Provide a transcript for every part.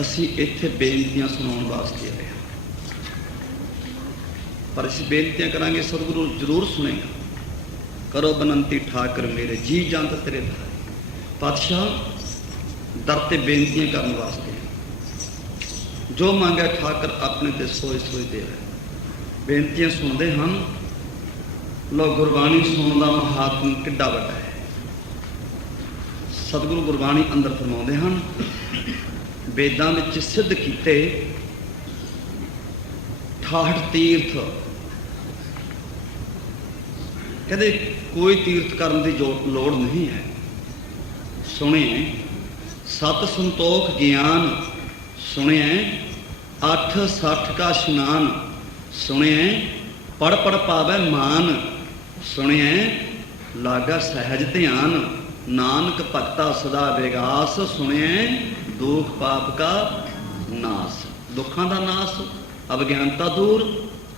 ਅਸੀਂ ਇੱਥੇ ਬੇਨਤੀਆਂ ਸੁਣਾਉਣ ਵਾਸਤੇ ਆਏ ਹਾਂ, ਪਰ ਅਸੀਂ ਬੇਨਤੀਆਂ ਕਰਾਂਗੇ ਸਤਿਗੁਰੂ ਜ਼ਰੂਰ ਸੁਣੇਗਾ। ਕਰੋ ਬਨੰਤੀ ਠਾਕਰ ਮੇਰੇ ਜੀ ਜੰਤ ਤੇਰੇ ਧਾਰੇ। ਪਾਤਸ਼ਾਹ ਦਰ ਤੇ ਬੇਨਤੀਆਂ ਕਰਨ ਵਾਸਤੇ ਜੋ ਮੰਗਿਆ ਠਾਕਰ ਆਪਣੇ ਤੇ ਸੋਚ ਸੋਚ ਦੇਵੇ। ਬੇਨਤੀਆਂ ਸੁਣਦੇ ਹਨ। ਲੋ ਗੁਰਬਾਣੀ ਸੁਣਨ ਦਾ ਮਹਾਤਮ ਕਿੱਡਾ ਵੱਡਾ ਹੈ। ਸਤਿਗੁਰੂ ਗੁਰਬਾਣੀ ਅੰਦਰ ਫਰਮਾਉਂਦੇ ਹਨ, वेदां विच सिद्ध कीते 68 तीर्थ। कहते कोई तीर्थ करने की लोड़ नहीं है। सुने सत संतोख ज्ञान, सुने 8 60 का स्नान, सुने पढ़ पढ़ पावे मान, सुने लागा सहज ध्यान, नानक भगता सदा विगास, सुने दुख पाप का नाश, दुखों का नाश, अवज्ञानता दूर।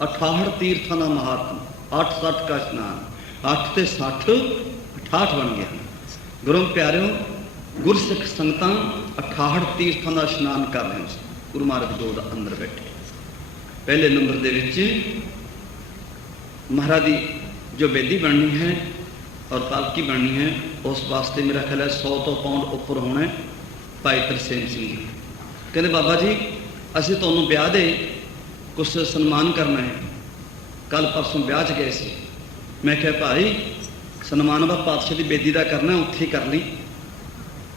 68 तीर्थों का महात्म, 8 60 का स्नान, 8 ते 60 68 बन गया। गुरु प्यारियों, गुरसिख संगतां 68 तीर्थों का स्नान कर रहे हैं। गुरु महाराज जोत अंदर बैठे। पहले नंबर दे विच महाराज की जो बेदी बननी है और पालकी बननी है, उस वास्ते मेरा ख्याल है 100 तो पाउंड ऊपर होना है। भाई तरसेम सिंह जी कहते बाबा जी असीं तुहानूं ब्याह दे कुछ सन्मान करना है। कल परसों ब्याह च गए सी, मैं क्या भाई सन्मान वा पातशाह की बेदी का करना, उत्थे ही कर ली।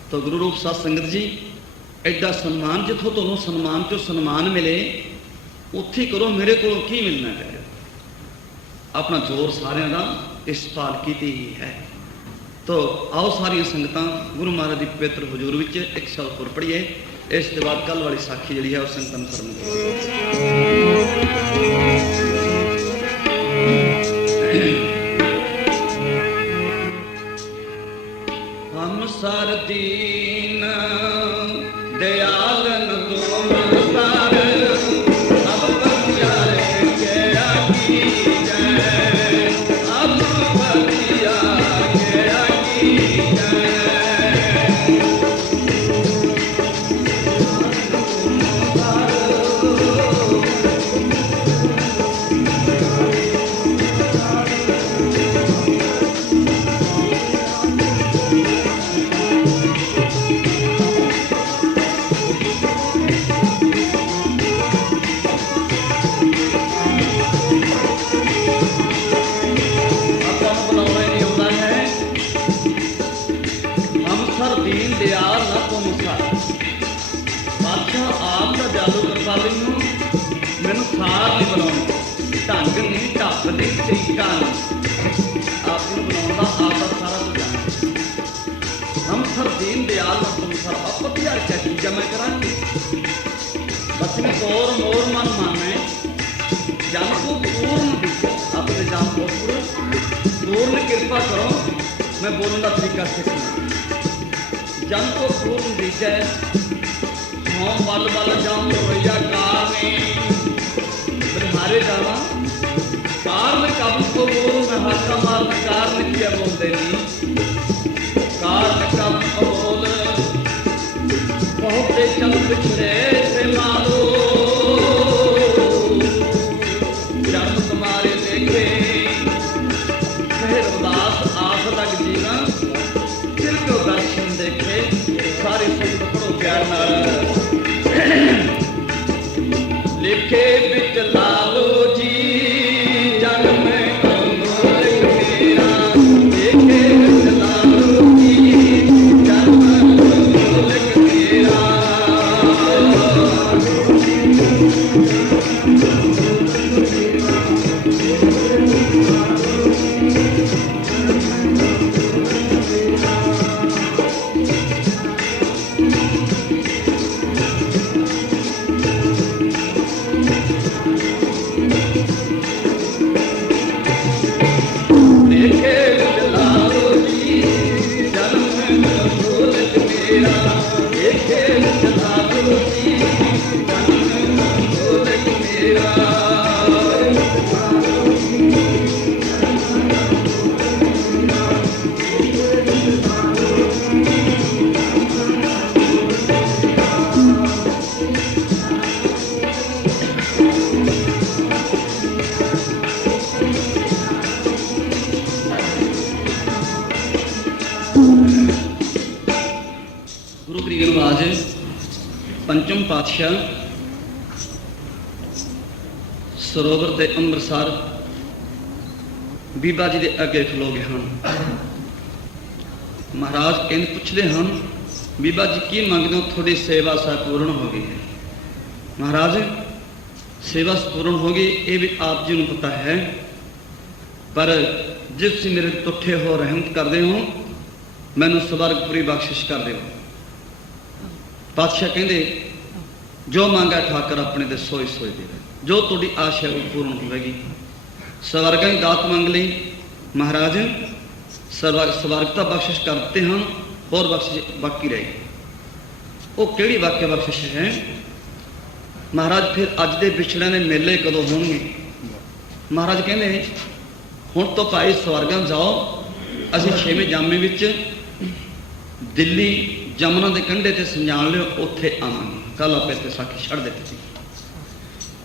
तो गुरु रूप साध संगत जी एडा सन्मान जिथों तुहानूं सन्मान चो सन्मान मिले उत्थे ही करो, मेरे को की मिलना है। अपना जोर सारिਆਂ ਦਾ इस पालकी ते ही है। तो आओ सारिया संगतां गुरु महाराज की पवित्र हजूर विच एक सतपुर पढ़िए। इस के बाद कल वाली साखी जी है उस संगतां सरन हम सर दीन दयालन तुम सर अब बख्शियारे के आकी जय, अब बख्शिया मैनू सार नहीं बनाना, ढंग नहीं, ढप नहीं, तरीका नहीं, आपको बनाने का आप सारा कुछ जानते। हम सर दीन दयाल न तुम सर अपती यार क्या चीज़ा मैं करा बस में तौर मोर मन माने जन को पूर्ण अपने जान को पूर्ण कृपा करो। मैं बोलने का तरीका सीखना जन को पूर्ण दीजै हों बल बल जाऊँ रोइया कार बलिहारे जावा कार में कब को बोलूँ मैं हाथा मारना कार में क्या बोलते नहीं कार में कब को बोल बहुत चल पिछड़े से मारो जब तुम्हारे देखे फिर उदास आस तक जीना फिर क्यों दर्शन देखे सारे संग पढ़ो प्यार नारा लिखे बिच लालो जी जग में कमल मेरा लिखे बिच लालो जी जग में कमल मेरा पंचम पातशाह सरोवर के ਅੰਮ੍ਰਿਤਸਰ बीबा जी के अगे खलो गए हैं। महाराज कहते पुछते हैं बीबा जी की मंगते हो? थोड़ी सेवा संपूर्ण हो गई है। महाराज सेवा संपूर्ण हो गई ये भी आप जी को पता है, पर जिस मेरे तुठे हो रहमत करते हो मैनू स्वर्गपुरी बख्शिश कर दो। पातशाह कहते जो मांगा ठाकर अपने दे सोई सोई दे, जो थोड़ी आशा वो पूर्ण होगी। स्वर्गां की दात मंग ली महाराज, स्वर्गता बख्शिश करते हैं और बख्शिश बाकी रही। वो केड़ी वाक्य बख्शिश है महाराज? फिर अज के विछड़िया ने मेले कदों होणगे? महाराज कहते हुण तो भाई स्वर्गां जाओ, असीं 6वें जामे विच दिल्ली जमुना के कंढे ते संजान लियो, उत्थे आवांगे। कल आप इत्थे साखी छड़ दित्ती।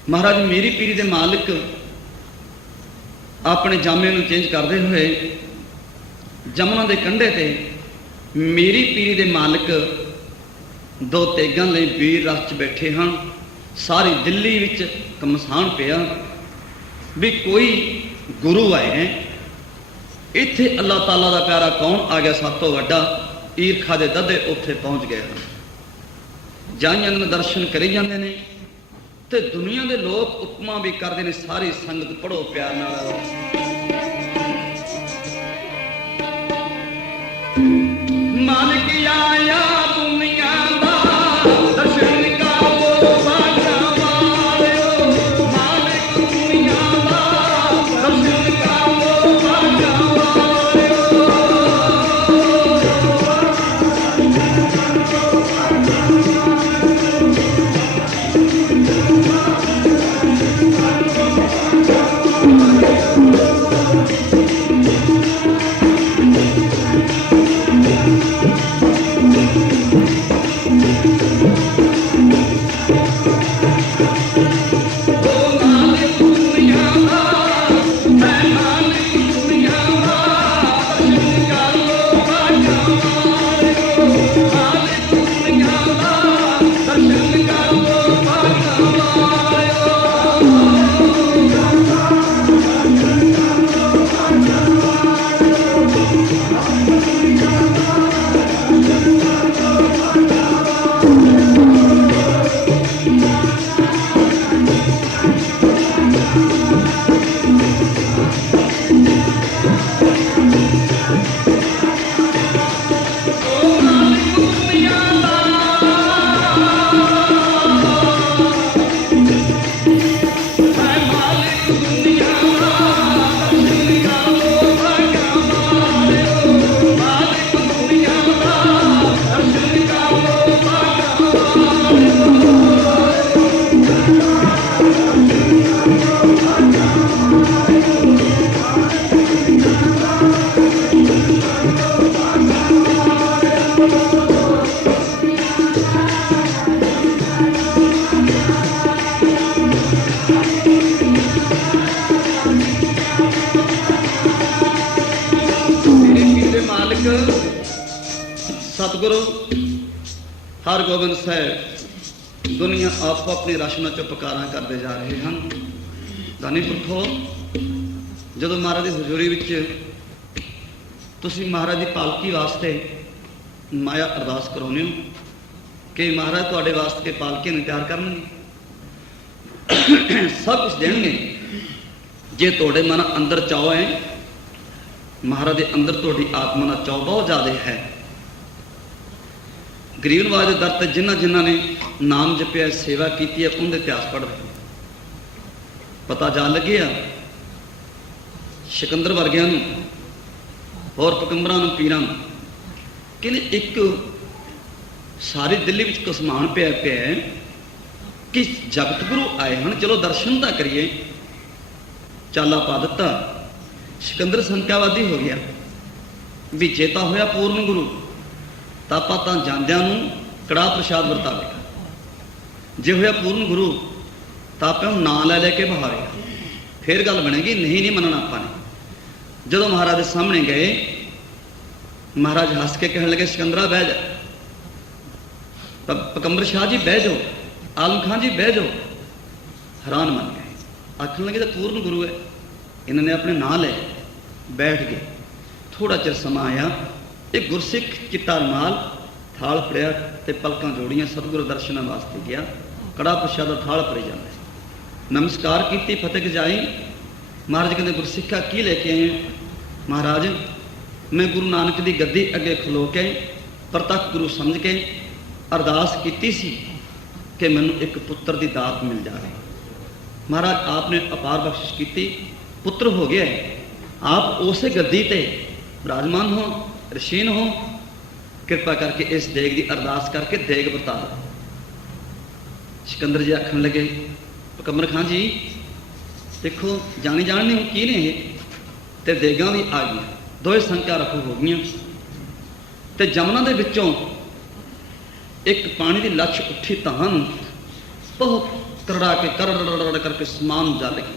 महाराज मेरी पीरी दे मालिक अपने जामे नूं चेंज करते हुए जमुना के कंढे ते मेरी पीरी दे मालिक दो तेगां लई वीर रस च बैठे हैं। सारी दिल्ली विच घमसान पिया भी कोई गुरु आए हैं इत्थे, अल्लाह ताला दा प्यारा कौन आ गया सब तो वड्डा, ईरखा दे ददे उत्थे पहुंच गए हैं। जाइयां दे दर्शन करी जांदे ने ते दुनिया दे लोग उपमा भी करते हैं। सारी संगत पढ़ो प्यार नाल। मालिक आया दुनिया दा दर्शन करो बाजा वालियो, मालिक दुनिया दा दर्शन करो बाजा वालियो। सतगुरु हरगोबिंद साहब दुनिया आपो अपनी रचना चो पुकारा करते जा रहे हैं। धनी पुरखो जो महाराज की हजूरी विच तुसी महाराज की पालकी वास्ते माया अरदास कराने हो कि महाराज तुहाडे वास्ते पालकी नूं तैयार करनगे, सब कुछ देणगे जे तुहाडे मन अंदर चाओ है। महाराज के अंदर तुहाडी आत्मा का चाओ बहुत ज़्यादा है। गरीब नवाज के दर तक जिन्होंने जिन्होंने नाम जपिया सेवा की है उनके इतिहास पढ़ रहे पता जा लगे सिकंदर वर्गिया और पकंबरा पीर कि एक सारी दिल्ली में कसमान पिया पिया कि जगत गुरु आए हैं, चलो दर्शन तो करिए। चाला पा दिता, सिकंदर संख्यावादी हो गया भी चेता होया पूर्ण गुरु तो आप जांदियां कड़ा प्रसाद वरतावेगा, जे होया पूर्ण गुरु तो आप नाम लै लैके बहावेगा, फिर गल बनेगी। नहीं मनना आपने। जो महाराज के सामने गए महाराज हस के कहने लगे सिकंदरा बह जा। पकंबर शाह जी बह जाओ, आलम खान जी बह जाओ। हैरान मन गए, आखन लगे तो पूर्ण गुरु है। इन्होंने अपने नाम ले, बैठ गए। थोड़ा चिर समा आया, एक गुरसिख चिट्टा रुमाल थाल फड़िया ते पलकां जोड़ियां, सतगुरु दर्शनों वास्ते गया। कड़ा प्रशादा थाल भरी जाता, नमस्कार की, फतेह गजाई। महाराज कहते गुरसिखा की लेके आए? महाराज मैं गुरु नानक की गद्दी अगे खलो के प्रतख गुरु समझ के अरदास की सी कि मैनू एक पुत्र की दात मिल जाए। महाराज आपने अपार बख्शिश की, पुत्र हो गया है। आप उस गद्दी ते विराजमान हो, रशीन हो, कृपा करके इस देग की अरदास करके देग बता दो। सिकंदर जी आखन लगे, पकंबर खान जी देखो जानी जानने हो की ने ये, ते देगां भी आ गई, दोए संख्या रखो हो गई। ते जमुना दे विचों एक पानी की लछ उठी, तहां बहुत करड़ा के कर करके समान जल गया।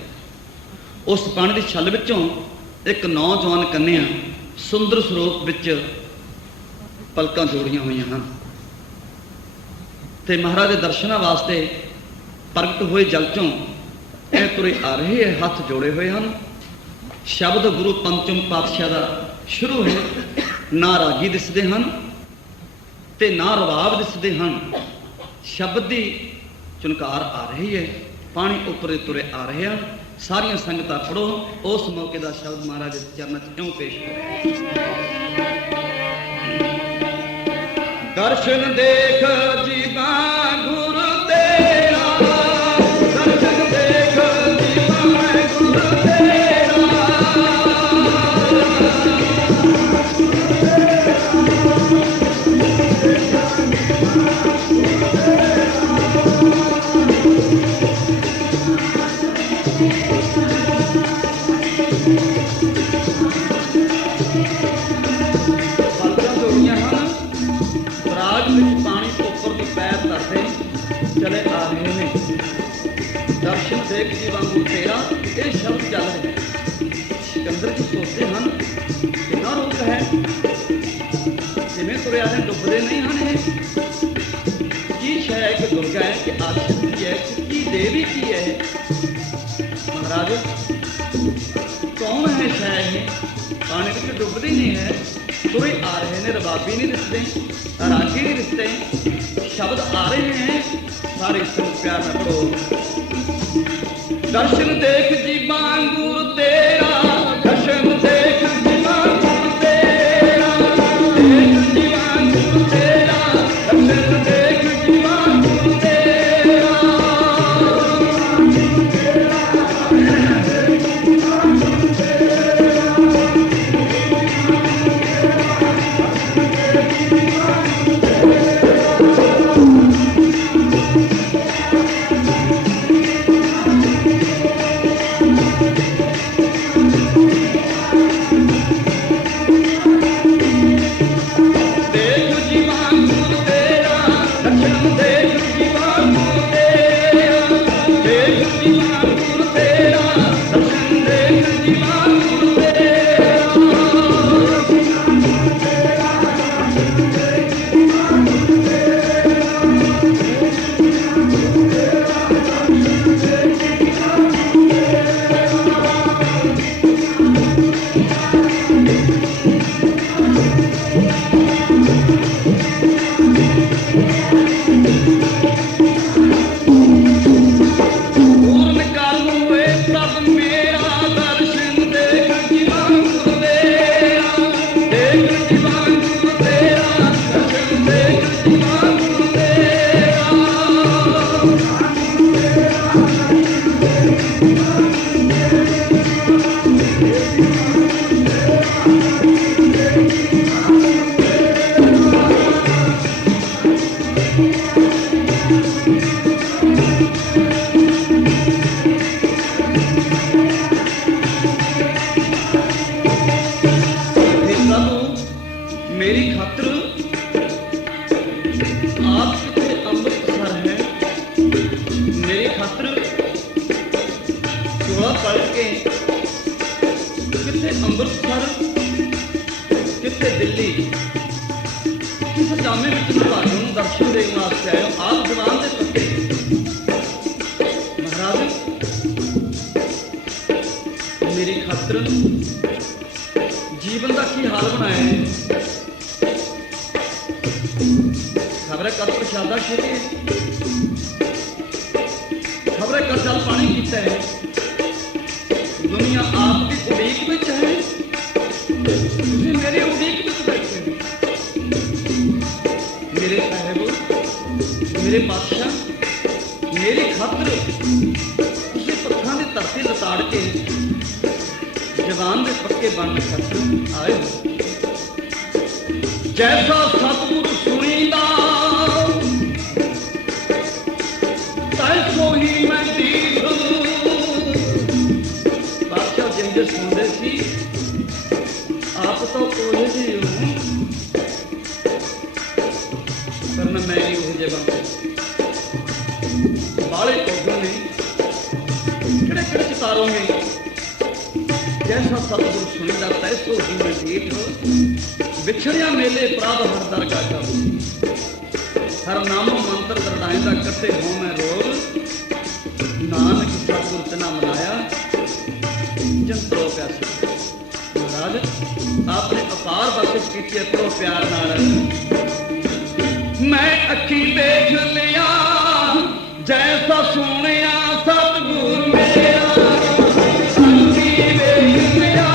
उस पानी की छल विचों एक नौजवान कन्या सुंदर स्वरूप विच पलकां जोड़ियां हुई हैं। ते महाराज के दर्शनों वास्ते प्रगट हुए जल चों ए तुरे आ रहे हैं, हाथ जोड़े हुए हैं। शब्द गुरु पंचम पातशाह का शुरू है। ना रागी दिसते हैं ते ना रवाब दिसते हैं, शब्द की चुनकार आ रही है, पानी उपर तुरे आ रहे हैं। सारिया संगतां पढ़ो उस मौके का शब्द महाराज के चरणों च क्यों पेश करो। दर्शन देख जीवा गुरु तेरा, दर्शन देख जीवा गुरु तेरा, पलकां जोड़ियां हैं। राज में पानी उपर की पैर धरते चले आ रहे हैं। दर्शन देख जीवा गुरु तेरा, ये शब्द चल रहे। सिकंदर जी सोचते हैं कितना रूप है, जिमें तुरे आने डुबते नहीं हैं। की शय एक दुर्गा है कि आशक्ति है कि देवी की है। महाराज कौन है शय है, पानी में डुबते नहीं है, तुरे आ रहे हैं। रबाबी नहीं दिसते, रागी नहीं दिसते, शब्द आ रहे हैं। सारे संग प्यार में पढ़ो। दर्शन देख जीवा गुरु तेरा, दर्शन देख जीवा गुरु तेरा, देख जीवा गुरु तेरा, दर्शन देख जीवा गुरु तेरा। इस जामे में भागों दर्शन देने वास्ते आए हो। आप जवान के पत्ते महाराज मेरी खातर जीवन का की हाल बनाया है। खबर कद प्रशादा छेके है, खबर कद जल पानी किया है। दुनिया आपकी उड़ीक में है, मेरे उड़ीक में बैठे हो। मेरे साहब मेरे बादशाह मेरी खातर उसे पत्थर की धरती लताड़ के जवान के पक्के बन खातर आए हो। जैसा सतगुर सुनीदा तैसो ही मैं दीख। बादशाह जिंदे सुनते सी आप तो ओहे जी हो, पर मैं नहीं ओहे जे बन बाले पौधों ने किड़े किड़े चितारों में जैसा सतगुर सुनीदा तैसो ही मैं दीख। विछड़िया मेले प्राभ हर दरगाह का हर नामो मंत्र दरदाइंदा कट्टे हो मैं रोग। नानक सतगुर तना मनाया जंतरो प्यासी। महाराज आपने अपार बख्शिश की अपनो प्यार नाल मैं अखी देख लिया जैसा सुनिया सतगुर मेरा। अखी देख लिया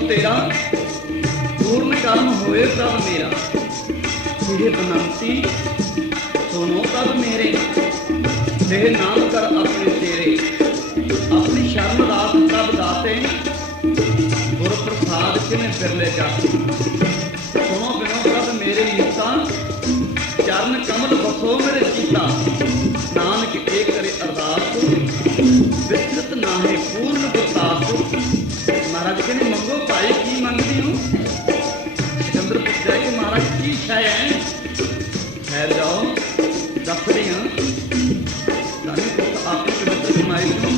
तेरा पूर्ण कर्म होए तब मेरा। ये बनंती सुनो तब मेरे देह नाम कर अपने तेरे। अपनी शर्म रात तब दाते गुर प्रसाद किने फिरले जाते। सुनो बिनो तब मेरे नीता चरण कमल बसो मेरे सीता। नानक एक करे अरदास विस्तृत नाहे पूर्ण गुरदास। महाराज कहने मंगो भाई की मंगती हूँ। सिकंदर पूछता है कि महाराज की शय है। ठहर जाओ दस रही हाँ आपकी पवित्र कमाई क्यों।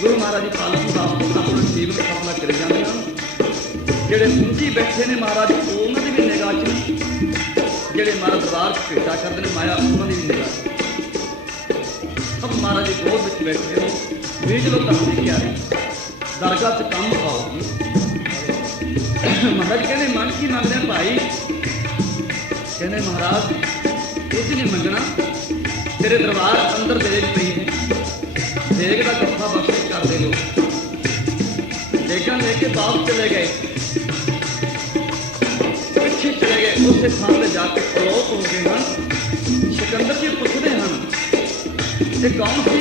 गुरु महाराज जी पालतू दास को अपना जीवन सफला कर जाते हैं। जेड़े सुंझी बैठे ने महाराज उन्होंने भी निगाह च नहीं। जेड़े महाराज दरबार भेटा करते हैं माया उन्होंने भी निगाह। अब महाराज जी गोद में बैठे हो बीज लो तक देखिया है दरगाह से काम आओगी। महाराज कहने मन की मंगते हैं भाई। कहने महाराज कुछ नहीं मंगना तेरे दरबार अंदर देग पई है। देग का कथा बख्शिश कर दे लो। देगा लेके वापस चले गए पिछे चले गए उस स्थान पर जाके अलोप हो गए हैं। सिकंदर जी पूछते हैं ये कौन सी।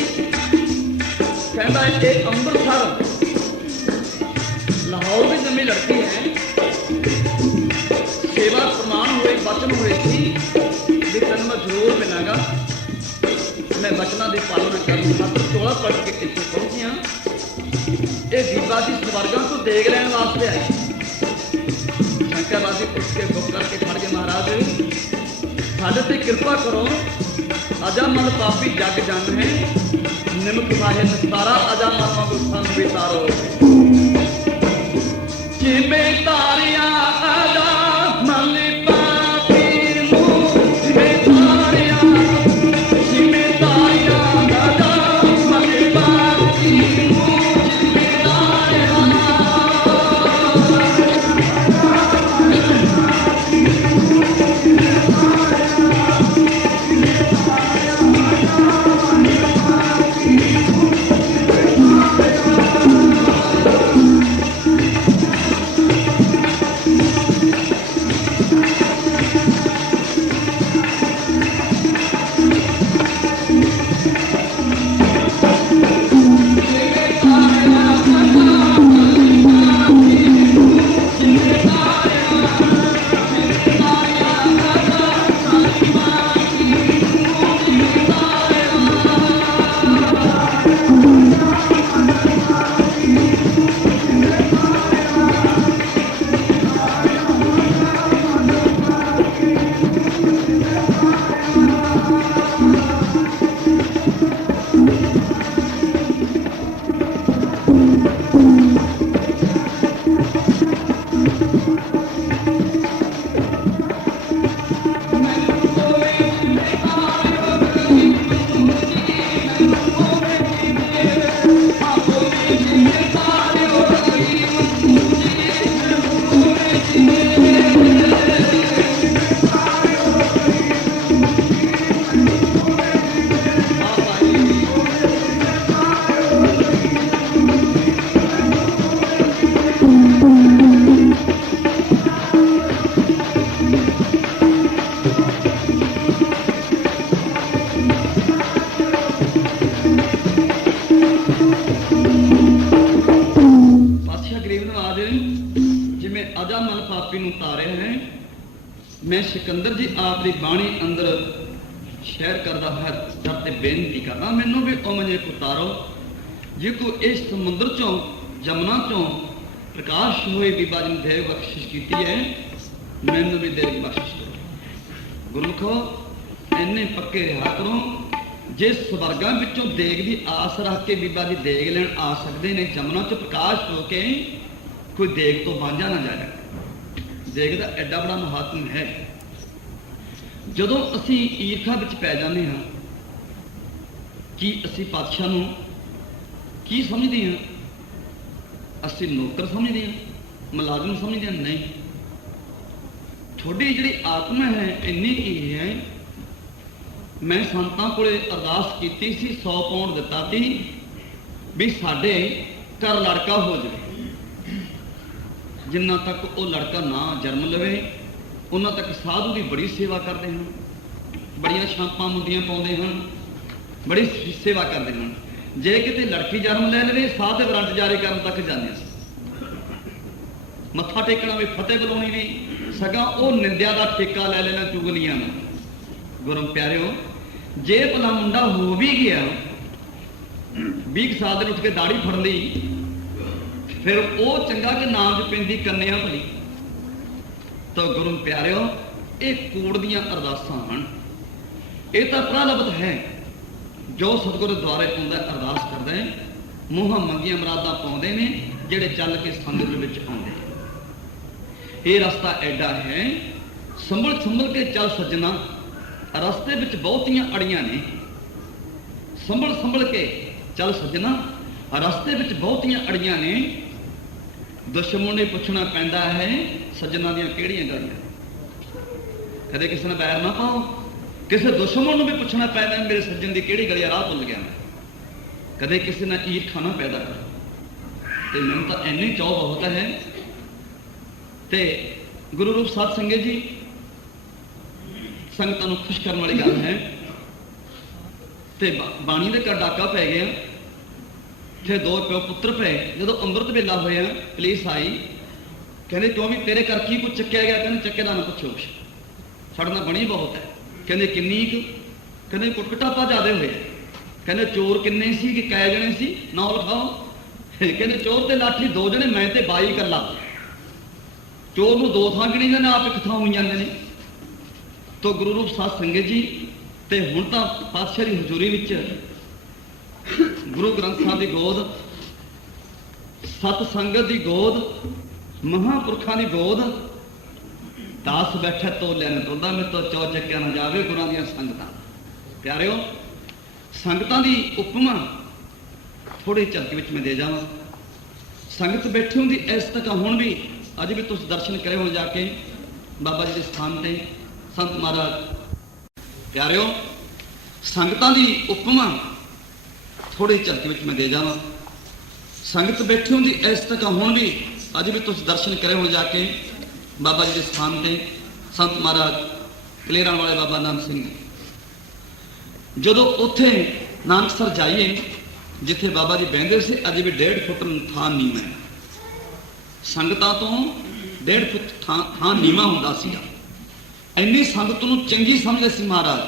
कहता है ये अंमृतसर लाहौर में जमी लड़की है। सेवा प्रमाण हुए वचन हुए थी कि तन मैं जरूर मिलांगा। मैं वचना की पालना करनी खातर 16 पढ़ के इतने पहुंची हाँ। ये दीवादी स्वर्गों को देख लेने वास्ते आई। शंकरवादी उठ के बुक करके खड़ के महाराज साढ़े ते कृपा करो। अजा मन पापी जग जन है निमक माहे निस्तारा। अजा मन गुस्सा वितारो जिमें तारिया आजा मन पापी जिमें तारिया जिमें तारिया आजा मन पापी जिमें तारिया मैं सिकंदर जी आपकी बाणी अंदर शहर करदा है जब ते बेनती करना मैनू भी उमजे उतारो जे को इस समुद्र चों जमुना चों प्रकाश हुए बीबा जी ने देव बख्शिश की है मैनू भी देव बख्शिश करो। गुरमुखो इन्ने पक्के रहा करो जिस स्वर्गां विचों देग की आस रख के बीबा जी देग लैन आ सकते हैं जमुना च प्रकाश हो के कोई देग तो वांझा ना जाए। देग का एडा बड़ा महात्म है। जदों असी ईर्खा विच पै जाते हाँ कि असी पातशाह नूं की समझते हैं, असी नौकर समझते हैं, मुलाजम समझते हैं। नहीं, थोड़ी जी आत्मा है इन्नी की है। मैं संतां कोले अरदास की सी 100 पाउंड दिता सी भी साडे घर लड़का हो जाए। जिन्ना तक वो लड़का ना जन्म लवे उन्ना तक साधु की बड़ी सेवा करते हैं, बड़िया छापां मुंदियां पाउंदे हैं, बड़ी सेवा करते हैं। जे किते लड़की जन्म ले लवे साध वारंट जारी करन तक जाने, मत्था टेकना भी फतेह बुलाउणी भी सगा वो निंदिया का ठेका ले लेना चुगलियां ना। गुरु प्यारिओ जे भला मुंडा हो भी गया 20 साल दिन उठ के दाढ़ी फड़ ली फिर वो चंगा कि नाम च पैंदी कन्या भली। तो गुरु प्यारिओ ये कूड़ दियां अरदासां हन। ये तो प्रलब्ध है जो सतगुरु द्वारे पाउंदा अरदास करदा है, मूहां मंगियां मुरादां पाउंदे ने जिहड़े चल के संगत विच आउंदे। ये रस्ता एडा है, संभल संभल के चल सज्जना। रस्ते विच बहुतियां अड़ियां ने, संभल संभल के चल सज्जना। रस्ते विच बहुतियां अड़ियां ने। दुश्मन ने पुछना पैंदा है सज्जना दियां किहड़ियां गलियां। कदे किसी ने बैर ना पाओ, किसी दुश्मन भी पूछना पैदा मेरे सज्जन की किहड़ी गली राह भुल गया मैं। कदे किसी ने ईर्खा ना पैदा कर। तो मैंने तो इन्नी चाह बहुत है। तो गुरु रूप साध संगत जी संगतां नूं खुश करने वाली गल है। तो बाणी दे घर डाका पै गया, फिर 2 प्यो पुत्र पे। जो अमृत वेला होया पुलिस आई, कहते क्यों भी तेरे घर की कुछ चक्या गया? कहते चक्के का ना पुछो, सड़ना बनी बहुत है। कहते किन्नी क? कहते कुटकटापा ज्यादा होया। कहते चोर किन्ने सी कि कै जने सी? नाम लिखाओ। कहते चोर ते लाठी 2 जने, मैं ते 22 कला। चोर नूं 2 थां गिणी जाने, आप 1 थां होई जांदे ने। तो गुरु रूप साध संगत जी ते हुण तां पातशाह दी हजूरी विच गुरु ग्रंथ साहिब की गोद, सत संगत की गोद, महापुरखों की गोद, दास बैठे तोलिया ने तोदा मेरे तो चौ चक्या ना जावे गुरां दियां संगतां। प्यारिओ संगतां दी उपमा थोड़ी झलक विच मैं दे जावां। संगत बैठी होंदी इस तक हुण भी अज भी तुस दर्शन करे होण जाके बाबा जी के स्थान ते संत महाराज। प्यारिओ संगतां दी उपमा थोड़ी झलक विच मैं दे जावां। संगत बैठी होंदी इस तक हुण भी अज भी तुस दर्शन करे होण जाके बाबा जी के स्थान ते संत महाराज कलेरां वाले बाबा नानक सिंह जी। जदों उत्थे नानकसर जाइए जिथे बाबा जी बहिंदे से अज भी 1.5 फुट थां नीवां है। संगतां तो 1.5 फुट थां नीवां हुंदा सीगा। इन्नी संगत नूं चंगी समझदे सी महाराज,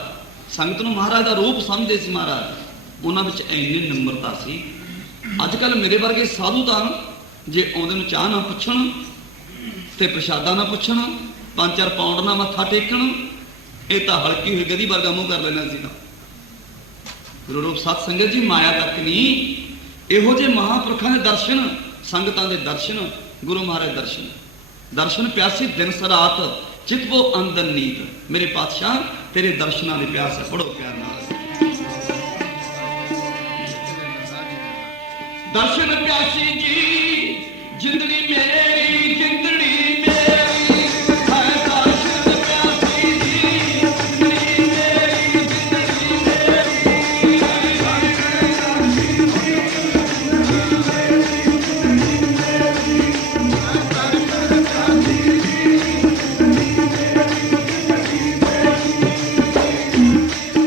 संगत नूं महाराज दा रूप समझदे सी महाराज। उन्हां विच इन्नी नम्रता सी। अजकल मेरे वर्गे साधु तां जे आउंदे नूं चाह ना पुछण ते प्रशादा ना पुछण, 5-4 पाउंड ना मत्था टेकण, ये तो हल्की हुई गधी वर्गा मुंह कर लेना सीगा। गुरु रूप साध संगत जी माया तक नहीं, इहो जे महापुरखों के दर्शन, संगतां दे दर्शन, गुरु महाराज दर्शन, दर्शन प्यासी दिन सरात चितवो अंदर नीत। मेरे पातशाह तेरे दर्शनां दी प्यास है। पढ़ो प्यार नाल। दर्शन प्यासी जी जिंदड़ी मेरी, जिंदड़ी मेरी है दर्शन प्यासी जी, जिंदड़ी मेरी, जिंदड़ी मेरी है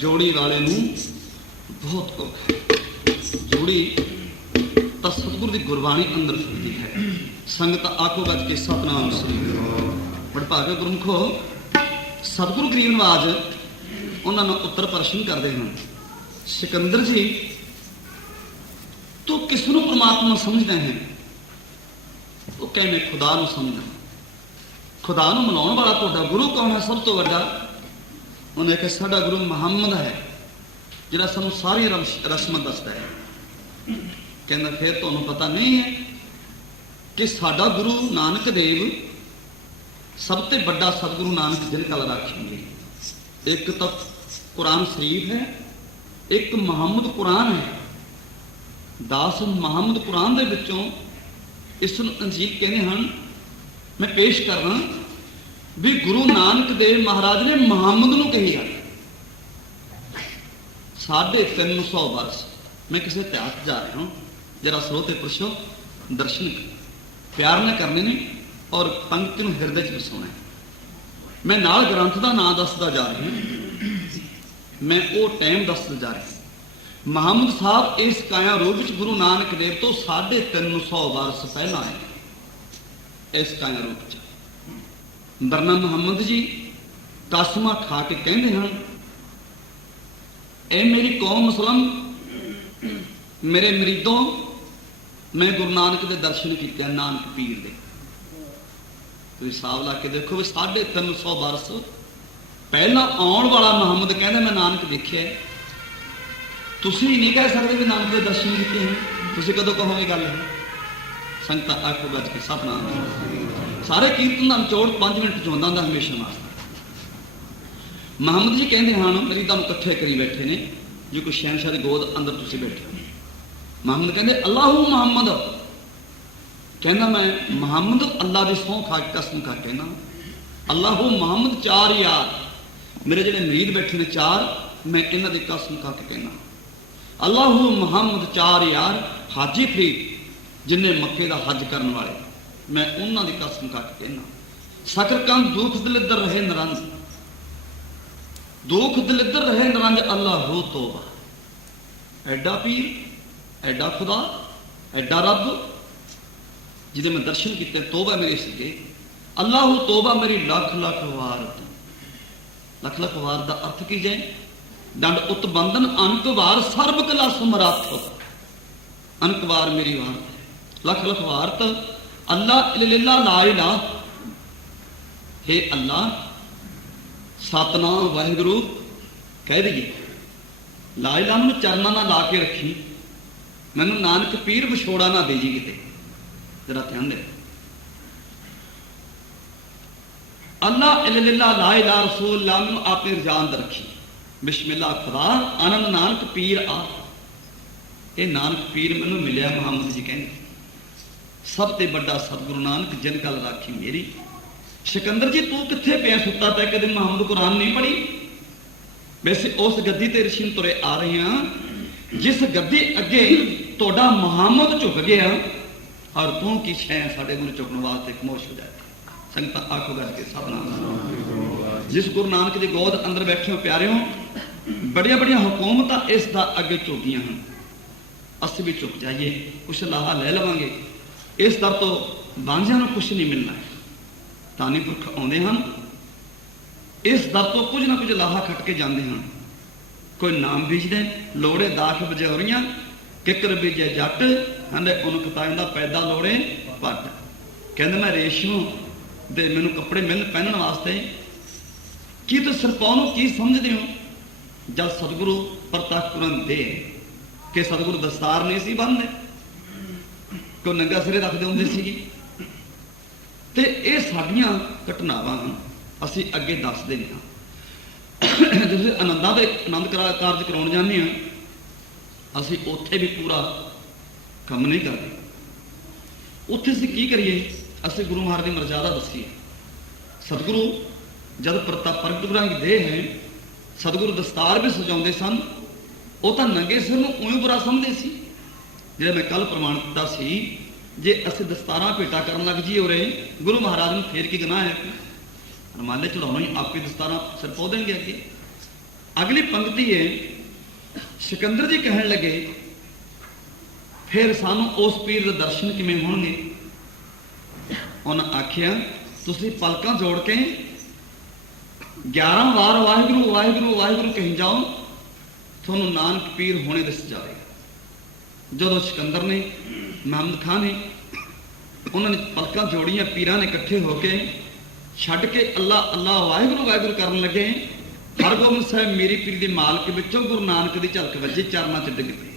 ਜੋੜੀ ਵਾਲੇ ਨੂੰ ਬਹੁਤ ਔਖ ਹੈ। ਜੋੜੀ ਤਾਂ ਸਤਿਗੁਰ ਦੀ ਗੁਰਬਾਣੀ ਅੰਦਰ ਫਿਰਦੀ ਹੈ। ਸੰਗਤ ਆਖੋ ਗੱਜ ਕੇ ਸਤਨਾਮ ਸ੍ਰੀ ਗੁਰੂ। ਵਡਭਾਗੇ ਗੁਰਮੁਖੋ, ਸਤਿਗੁਰੂ ਗਰੀਬ ਨਵਾਜ ਉਹਨਾਂ ਨੂੰ ਉੱਤਰ ਪ੍ਰਸ਼ਨ ਕਰਦੇ ਹਨ, ਸਿਕੰਦਰ ਜੀ ਤੂੰ ਕਿਸ ਨੂੰ ਪ੍ਰਮਾਤਮਾ ਸਮਝਦਾ ਹੈ? ਉਹ ਕਹਿੰਦੇ ਖੁਦਾ ਨੂੰ ਸਮਝਦਾ। ਖੁਦਾ ਨੂੰ ਮਨਾਉਣ ਵਾਲਾ ਤੁਹਾਡਾ ਗੁਰੂ ਕੌਣ ਹੈ ਸਭ ਤੋਂ ਵੱਡਾ? ਉਹਨੇ ਕਿਹਾ ਸਾਡਾ ਗੁਰੂ ਮੁਹੰਮਦ ਹੈ, ਜਿਹੜਾ ਸਾਨੂੰ ਸਾਰੀ ਰਸਮਾਂ ਦੱਸਦਾ ਹੈ। ਕਹਿੰਦਾ ਫਿਰ ਤੁਹਾਨੂੰ ਪਤਾ ਨਹੀਂ ਹੈ ਕਿ ਸਾਡਾ ਗੁਰੂ ਨਾਨਕ ਦੇਵ ਸਭ ਤੋਂ ਵੱਡਾ ਸਤਿਗੁਰੂ ਨਾਨਕ ਜਿਨ ਕਲ ਰਾਖੀਂਗੇ। ਇੱਕ ਤਾਂ ਕੁਰਾਨ ਸ਼ਰੀਫ ਹੈ, ਇੱਕ ਮੁਹੰਮਦ ਕੁਰਾਨ ਹੈ। 10 ਮੁਹੰਮਦ ਕੁਰਾਨ ਦੇ ਵਿੱਚੋਂ ਇਸ ਨੂੰ ਅੰਜੀਲ ਕਹਿੰਦੇ ਹਨ। ਮੈਂ ਪੇਸ਼ ਕਰਨਾ ਵੀ ਗੁਰੂ ਨਾਨਕ ਦੇਵ ਮਹਾਰਾਜ ਨੇ ਮੁਹੰਮਦ ਨੂੰ ਕਹੀ ਹੈ 350 ਵਰਸ। ਮੈਂ ਕਿਸੇ ਇਤਿਹਾਸ ਜਾ ਰਿਹਾ ਹਾਂ, ਜਰਾ ਸਰੋਤੇ ਪੁਰਸ਼ੋ ਦਰਸ਼ਨ ਪਿਆਰ ਨਾਲ ਕਰਨੇ ਨੇ ਔਰ ਪੰਕਤੀ ਨੂੰ ਹਿਰਦੇ 'ਚ ਵਸਾਉਣਾ ਹੈ। ਮੈਂ ਨਾਲ ਗ੍ਰੰਥ ਦਾ ਨਾਂ ਦੱਸਦਾ ਜਾ ਰਿਹਾ, ਮੈਂ ਉਹ ਟਾਈਮ ਦੱਸਦਾ ਜਾ ਰਿਹਾ। ਮੁਹੰਮਦ ਸਾਹਿਬ ਇਸ ਕਾਇਆ ਰੂਪ ਵਿੱਚ ਗੁਰੂ ਨਾਨਕ ਦੇਵ ਤੋਂ 350 ਵਰਸ ਪਹਿਲਾਂ ਆਏ। ਇਸ ਕਾਇਆ ਰੂਪ 'ਚ ਬਰਨਾ ਮੁਹੰਮਦ ਜੀ ਕਸਮਾਂ ਖਾ ਕੇ ਕਹਿੰਦੇ ਹਨ, ਇਹ ਮੇਰੀ ਕੌਮ ਮੁਸਲਮ, ਮੇਰੇ ਮਰੀਦੋਂ, ਮੈਂ ਗੁਰੂ ਨਾਨਕ ਦੇ ਦਰਸ਼ਨ ਕੀਤੇ, ਨਾਨਕ ਪੀਰ ਦੇ। ਤੁਸੀਂ ਹਿਸਾਬ ਲਾ ਕੇ ਦੇਖੋ ਵੀ 350 ਵਰਸ ਪਹਿਲਾਂ ਆਉਣ ਵਾਲਾ ਮੁਹੰਮਦ ਕਹਿੰਦਾ ਮੈਂ ਨਾਨਕ ਦੇਖਿਆ। ਤੁਸੀਂ ਨਹੀਂ ਕਹਿ ਸਕਦੇ ਵੀ ਨਾਨਕ ਦੇ ਦਰਸ਼ਨ ਕੀਤੇ ਹਨ। ਤੁਸੀਂ ਕਦੋਂ ਕਹੋਗੇ ਗੱਲ? ਸੰਗਤਾਂ ਆਖੋ ਗੱਜ ਕੇ ਸਤਨਾਮ। ਸਾਰੇ ਕੀਰਤਨ ਦਾ ਨਿਚੋੜ 5 ਮਿੰਟ ਚ ਹੁੰਦਾ ਹੁੰਦਾ ਹਮੇਸ਼ਾ ਵਾਸਤੇ। ਮੁਹੰਮਦ ਜੀ ਕਹਿੰਦੇ ਹਨ, ਮਰੀਦਾਂ ਨੂੰ ਇਕੱਠੇ ਕਰੀ ਬੈਠੇ ਨੇ, ਜੇ ਕੋਈ ਸ਼ਹਿਨਸ਼ਾਹ ਦੀ ਗੋਦ ਅੰਦਰ ਤੁਸੀਂ ਬੈਠੇ ਹੋ। ਮੁਹੰਮਦ ਕਹਿੰਦੇ ਅੱਲਾਹੂ ਮੁਹੰਮਦ, ਕਹਿੰਦਾ ਮੈਂ ਮੁਹੰਮਦ ਅੱਲਾ ਦੀ ਸਹੁੰ ਖਾ ਕੇ ਕਸਮ ਖਾ ਕੇ ਕਹਿੰਦਾ ਅੱਲਾਹੂ ਮੁਹੰਮਦ 4 ਯਾਰ, ਮੇਰੇ ਜਿਹੜੇ ਮਰੀਦ ਬੈਠੇ ਨੇ 4, ਮੈਂ ਇਹਨਾਂ ਦੀ ਕਸਮ ਖਾ ਕੇ ਕਹਿੰਦਾ ਅੱਲਾਹੂ ਮੁਹੰਮਦ 4 ਯਾਰ ਹਾਜੀ ਫਰੀਦ, ਜਿੰਨੇ ਮੱਕੇ ਦਾ ਹੱਜ ਕਰਨ ਵਾਲੇ, ਮੈਂ ਉਹਨਾਂ ਦੀ ਕਸਮ ਖਾ ਕੇ ਕਹਿੰਦਾ ਸਕਰਕੰਦ ਦੁੱਖ ਦਲਿੱਦਰ ਰਹੇ ਨਿਰੰਜ, ਦੁੱਖ ਦਲਿੱਦਰ ਰਹੇ ਨਿਰੰਜ ਅੱਲਾਹੂ ਤੋਬਾ। ਐਡਾ ਪੀਰ, ਐਡਾ ਖੁਦਾ, ਐਡਾ ਰੱਬ ਜਿਹਦੇ ਮੈਂ ਦਰਸ਼ਨ ਕੀਤੇ, ਤੋਬਾ ਮੇਰੇ ਸੀਗੇ। ਅੱਲਾਹੂ ਤੋਬਾ ਮੇਰੀ ਲੱਖ ਲੱਖ ਵਾਰ। ਲੱਖ ਲੱਖ ਵਾਰ ਦਾ ਅਰਥ ਕੀ ਜੇ? ਡੰਡ ਉਤ ਬੰਧਨ ਅਨਕ ਵਾਰ ਸਰਬ ਕਲਾ ਸਮਰੱਥ। ਅਨਕ ਵਾਰ ਮੇਰੀ ਵਾਰ, ਲੱਖ ਲੱਖ ਵਾਰ ਤਾਂ ਅੱਲਾ ਇਲਾ ਲਾ ਇਲਾ। ਹੇ ਅੱਲਾ, ਸਤਨਾਮ ਵਾਹਿਗੁਰੂ ਕਹਿ ਦਈਏ, ਲਾ ਇਲਾ ਨੂੰ ਚਰਨਾਂ ਨਾਲ ਲਾ ਕੇ ਰੱਖੀ, ਮੈਨੂੰ ਨਾਨਕ ਪੀਰ ਵਿਛੋੜਾ ਨਾ ਦੇ ਜੀ ਕਿਤੇ। ਜਰਾ ਧਿਆਨ ਦੇ। ਅੱਲਾ ਇਲਾ ਲਾ ਇਲਾ ਰਸੂਲullah ਨੂੰ ਆਪਣੀ ਰਜ਼ਾ ਅੰਦਰ ਰੱਖੀ। ਬਿਸਮਿਲ੍ਲਾ ਖੁਦਾ ਆਨੰਦ ਨਾਨਕ ਪੀਰ ਆ। ਇਹ ਨਾਨਕ ਪੀਰ ਮੈਨੂੰ ਮਿਲਿਆ। ਮੁਹੰਮਦ ਜੀ ਕਹਿੰਦੇ ਸਭ ਤੋਂ ਵੱਡਾ ਸਤਿਗੁਰੂ ਨਾਨਕ ਜਿਨ ਗੱਲ ਰਾਖੀ ਮੇਰੀ। ਸਿਕੰਦਰ ਜੀ ਤੂੰ ਕਿੱਥੇ ਪਿਆ ਸੁੱਤਾ ਪਿਆ? ਕਦੇ ਮੁਹੰਮਦ ਕੁਰਾਨ ਨਹੀਂ ਪੜ੍ਹੀ? ਵੈਸੇ ਉਸ ਗੱਦੀ ਤੇ ਰਿਸ਼ੀ ਤੁਰੇ ਆ ਰਹੇ ਹਾਂ ਜਿਸ ਗੱਦੀ ਅੱਗੇ ਤੁਹਾਡਾ ਮੁਹੰਮਦ ਝੁਕ ਗਿਆ, ਔਰ ਤੂੰ ਕੀ ਸ਼ੈ ਸਾਡੇ ਮੂਹਰੇ ਝੁਕਣ ਵਾਸਤੇ ਖਮੋਸ਼ ਹੋ ਜਾਏ। ਸੰਗਤਾਂ ਆਖੋ ਗੱਜ ਕੇ ਸਤਨਾਮ। ਜਿਸ ਗੁਰੂ ਨਾਨਕ ਦੀ ਗੋਦ ਅੰਦਰ ਬੈਠੇ ਹੋ ਪਿਆਰਿਓ, ਬੜੀਆਂ ਬੜੀਆਂ ਹੁਕੂਮਤਾਂ ਇਸ ਦਾ ਅੱਗੇ ਝੁਕੀਆਂ ਹਨ। ਅਸੀਂ ਵੀ ਝੁਕ ਜਾਈਏ, ਕੁਛ ਲਾਹਾ ਲੈ ਲਵਾਂਗੇ। इस दर तो बांझिਆਂ ਨੂੰ कुछ नहीं मिलना है। तानी पुरख आउंदे हन, इस दर तो कुछ ना कुछ लाहा खट के जाते हैं। कोई नाम बीजदे, लोड़े दाख बजौरियां, किकर बीजे जट, हंडे उनकता पैदा लोड़े पट। कहते मैं रेशम दे मैनू कपड़े मिल पहनने वास्ते की तो सरपाओ नूं की समझते हो? जब सतगुरु प्रतख कुरन दे कि सतगुरु दस्तार नहीं सी बंनदे, कोई नंगा सिरे रखते होंदे सी। ते ये साडियां घटनावां असीं अगे दसदे हां। जिस आनंदां दे आनंद कारज कराउण जांदे हां, असीं उत्थे भी पूरा काम नहीं करते। उत्थे असीं की करिए? असीं गुरु महाराज की मर्यादा दसीए। सतगुरु जब प्रगट गुरां की देह है, सतगुरु दस्तार भी सजाउंदे सन, वो तो नंगे सिर नूं उवें बुरा समझदे सी। जिहड़ा मैं कल प्रमाण दिता सी, जे असीं दस्तारां भेटा करन लग जाइए उरे गुरु महाराज नूं फेर की गुनाह है? रमाले चढ़ाउणा ही आपे दस्तारां सिर पौ देंगे अगे। अगली पंक्ति है, सिकंदर जी कहन लगे फिर सानू उस पीर दे दर्शन किवें होणगे? उन्हें आखिया तुसीं पलकां जोड़ के 11 वार वाहिगुरू वाहिगुरू वाहिगुरू कही जाओ, थोनू नानक पीर होने दस जाएगा। जो सिकंदर ने, महमद खां ने, उन्होंने पलकां जोड़ियां, पीरां ने इकट्ठे होके छड्ड के अल्लाह अल्लाह वाहिगुरू वाहिगुरू करन लगे। हरगोबिंद साहब मेरी पीर दी मालक विचों गुरु नानक दी झलक वजी, चरनां च डिग पए।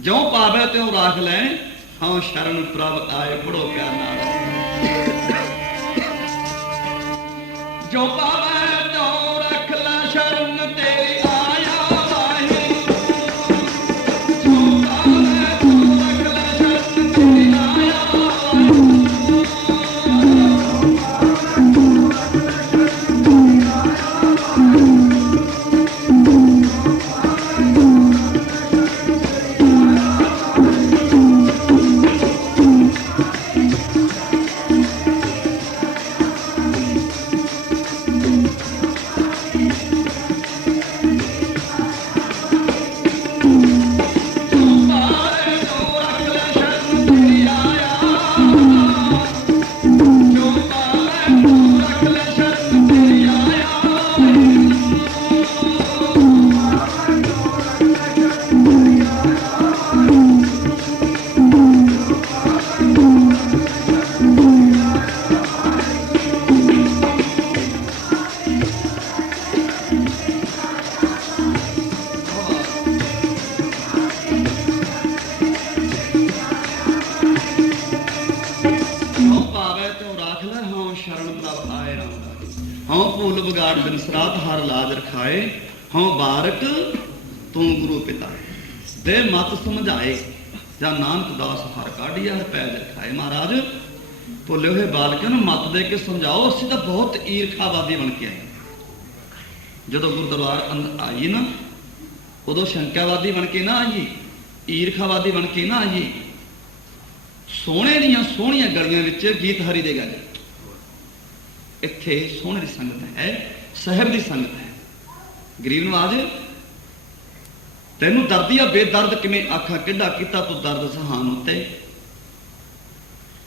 जो पावे त्यों राख लै, हाँ शरण प्रभ आए, पढ़ो प्यार नाल। जो पावे त्यों रख लै, शरण तेरी आया वाहिगुरू। जो पावे त्यों रख लै, शरण तेरी आया वाहिगुरू। समझाए जा नानक दास हर काढ़िया हर पैज रखाए। महाराज भुले हुए बालकों मत दे के समझाओ, असीं तो बहुत ईर्खावादी बन के आए। जो गुरु दरबार अंदर आइए ना, उदों शंकावादी बन के ना आइए, ईर्खावादी बन के ना आइए। सोने दियां सोहणियां गलियां विच गीत हरि दे गाए। इत्थे सोहणे दी संगत है, साहिब दी संगत है। गरीब नवाज तैनू दर्दिया बेदर्द किवें आखा, किड्डा किता तू दर्द सहान उत्ते।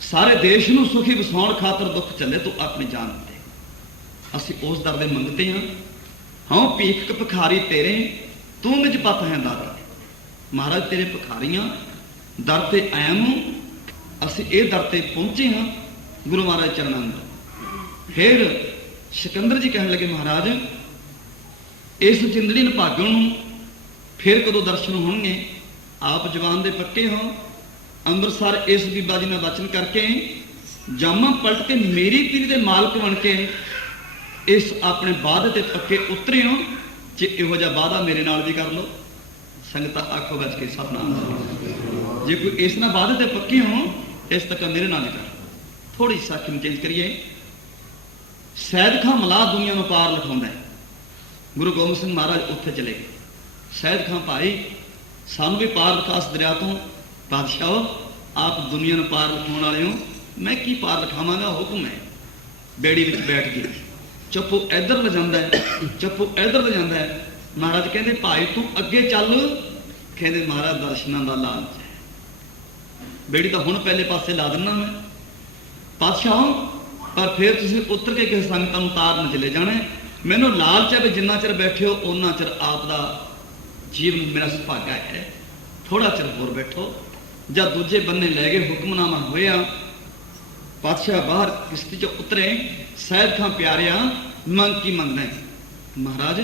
सारे देश नूं सुखी वसाउण खातर दुख चले तू अपनी जान उत्ते। असीं उस दर दे मंगते हां। हाँ भीख भिखारी तेरे, तू निज पत है दाता। महाराज तेरे भिखारियां दर ते आया नूं, असीं इह दर ते पहुंचे हाँ गुरु महाराज चरणां अंदर। फिर सिकंदर जी कहण लगे महाराज इस जिंदड़ी निभागण नूं फिर कदों दर्शन होणगे? आप जवान दे पक्के हो। अंमृतसर इस बीबा जी ने वचन करके जामा पलट के मेरी पीर दे मालक बन के इस अपने वादे ते पक्के उतरे हो। जे इहो जिहा वादा मेरे नाल भी कर लो। संगत आखो गज के सतनाम। जे कोई इस ना वादे ते पक्के हो, इस तक मेरे नाल भी कर। थोड़ी साखी चेंज करिए। सैयद खां मलाह दुनिया में पार लिखाउंदा है। गुरु गोबिंद सिंह महाराज उत्थे चले गए। सैयद खां भाई सानू भी पार लिखास दरिया तो बादशाह आप दुनिया में पार लिखाने वाले हो, मैं की पार लिखावांगा, हुक्म है। बेड़ी विच बैठ गया। चप्पू इधर ले जाता है, चप्पू इधर ले जाता है। महाराज कहते भाई तू अगे चल। कहते महाराज दर्शनां दा लालच है। बेड़ी तो हुण पहले पासे ला दिना मैं पातशाह, पर फिर तुसीं उतर के किसी संगतां नूं तारन चले जाणे। मैनूं लालच है भी जिन्ना चिर बैठे हो उन्ना चिर आप दा जीवन मेरा सुभागा है, थोड़ा चिर होर बैठो। जब दूजे बन्ने लै गए हुक्मनामा होया, पातशाह बाहर किश्ती च उतरे। सैयद खां प्यारिया मंग की मंगना है? महाराज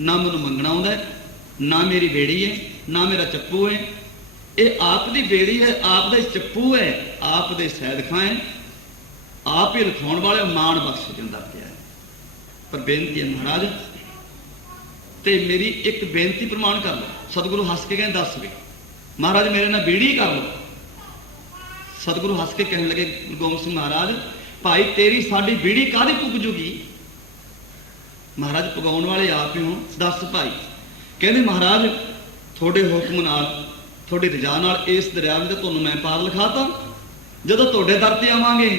ना मैनूं मंगना आउंदा है, ना मेरी बेड़ी है, ना मेरा चप्पू है। ये आप दी बेड़ी है, आप दा चप्पू है, आप दे सैयद खां है, आप ही लिखाउण वाले मान बख्श दिंदा पिया है। पर बेनती है महाराज, ते मेरी एक बेनती प्रमाण कर लो। सतगुरु हस के कहें दस भी महाराज मेरे नाल बेड़ी कर लो। सतगुरु हस के कहने लगे गुरु गोबिंद सिंह महाराज, भाई तेरी साडी बेड़ी काहदी पुग जूगी? महाराज पगाउण वाले आप ही हो, दस भाई। कहते महाराज थोड़े हुक्म नाल थोड़ी रजा नाल इस दरिया में तुहानूं मैं पार लिखाता। जदों तुहाडे दर ते आवांगे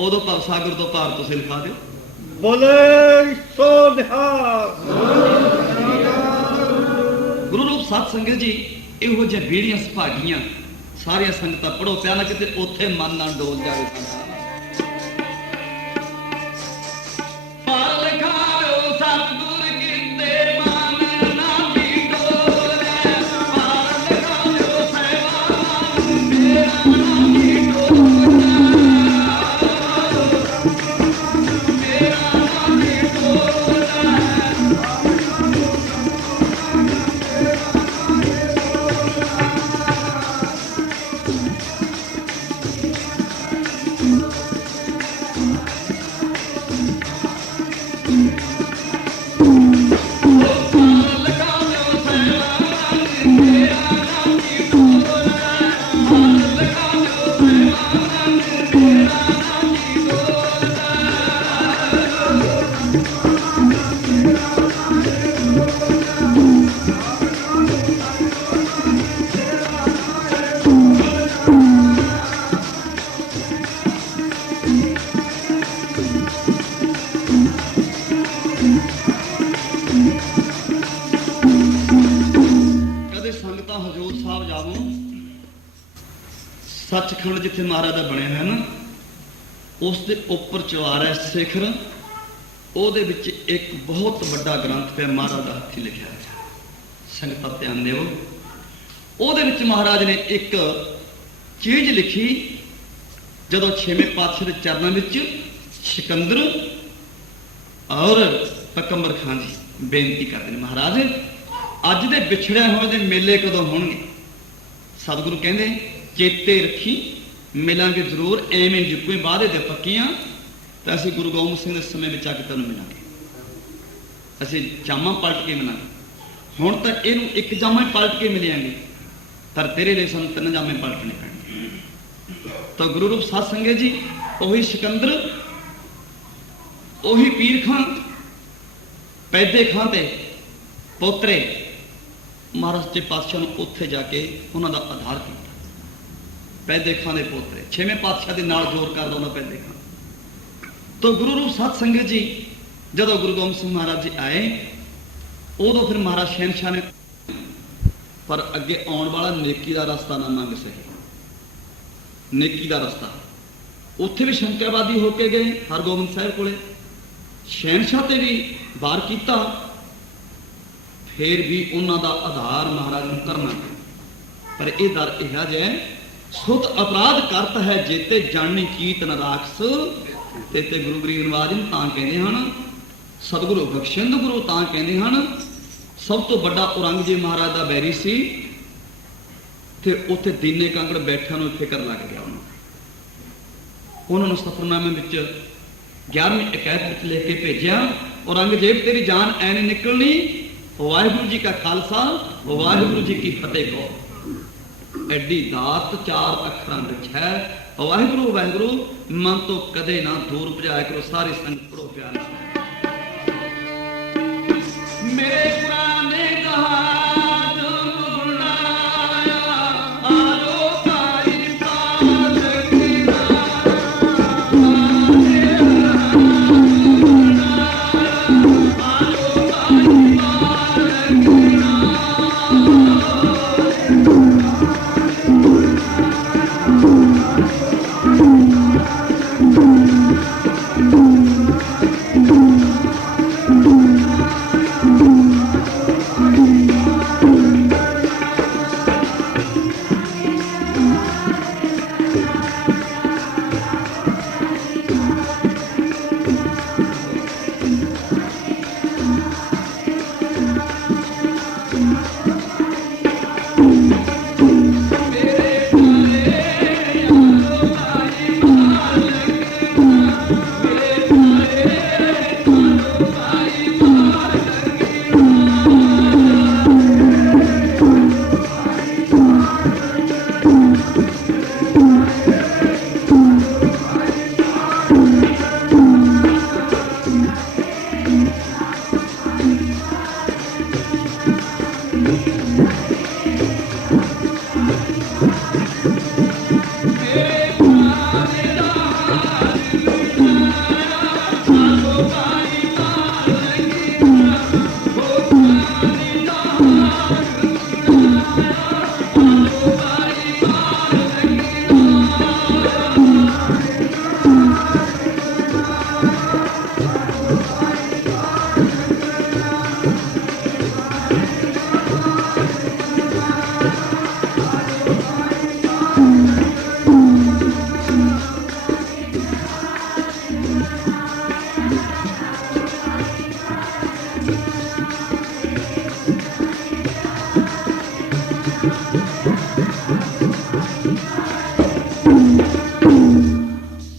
उदों भव सागर तो पार तुसीं लिखा दिओ। बोले सो निहाल। गुरु रूप सत संगत जी, इहो जिही बेड़ियां सुभागियां सारियां संगतां पढ़ो पिया ना किते उत्थे मन ना डोल जावे। पार लिखाओ सतगुर कीते मन ना भी डोले, पार लिखाओ सैवान मेरा ना भी डोले, मेरा ना भी डोले। सचखंड जिथे महाराज का बनया है ना, उसके उपर चवारा सिखर, ਉਹਦੇ ਵਿੱਚ एक बहुत ਵੱਡਾ ग्रंथ पे महाराज का हथी लिखा है। संगत ध्यान दिओ, ਉਹਦੇ ਵਿੱਚ महाराज ने एक चीज लिखी। ਜਦੋਂ छेवें पातशाह के चरणों में सिकंदर और पैगंबर खान जी बेनती करते हैं, महाराज अज दे विछड़िया होए दे मेले कदों होणगे? सतगुरु कहते चेते रखी मिलांगे जरूर, एवें जिक्कों वादे दे पक्कियां, तो असीं गुरु गोबिंद सिंह के समय में आके तुहानूं मिलांगे, असीं जामा पलट के मिलांगे। हुण तां इहनूं एक जामा ही पलट के मिलियांगे, पर तेरे लिए सानूं तीन जामे पलटने पैणगे। तो गुरु रूप सत संगत जी, उही सिकंदर, उही पीर खां, पैदे खां ते पोतरे महाराज के पातशाह नूं उत्थे जाके उन्हां दा आधार किया। पैदे खां दे पोतरे छेवें पातशाह दे नाल जोर करदा उन्हां पैदे खां। तो गुरु रूप सत संगत जी, जदों गुरु गोबिंद सिंह महाराज जी आए, उदों फिर महाराज शहनशाह ने पर अगे आउण वाला नेकी का रास्ता ना मंग सके। नेकी का रास्ता उत्थे भी शंकरवादी होके गए हरगोबिंद साहिब कोले, शहनशाह ते भी वार किया, फिर भी उन्हों का आधार महाराज नूं करना। पर यह दर यह जै सुत अपराध करत है जेते जानी कीत न राखस, तेते गुरु गरीब नवाज नूं तां कहंदे हन, सतगुरु बख्शिंद गुरु तां कहंदे हन। सब तो बड़ा औरंगजेब महाराज का बैरी सी, ते उत्थे दीने कांगड़ बैठा नूं फिक्र लग गया। उन्होंने सफरनामे विच 11वीं इकायत विच लिख के भेजिया, औरंगजेब तेरी जान ऐ नहीं निकलनी, वाहिगुरु जी का खालसा वाहिगुरु जी की फतेह को। एडी दात 4 अखरां विच है, वाहिगुरु वाहिगुरु मन तो कदे ना दूर भजाया करो। सारी संगत पढ़ो प्यार मेरे पुराने कहा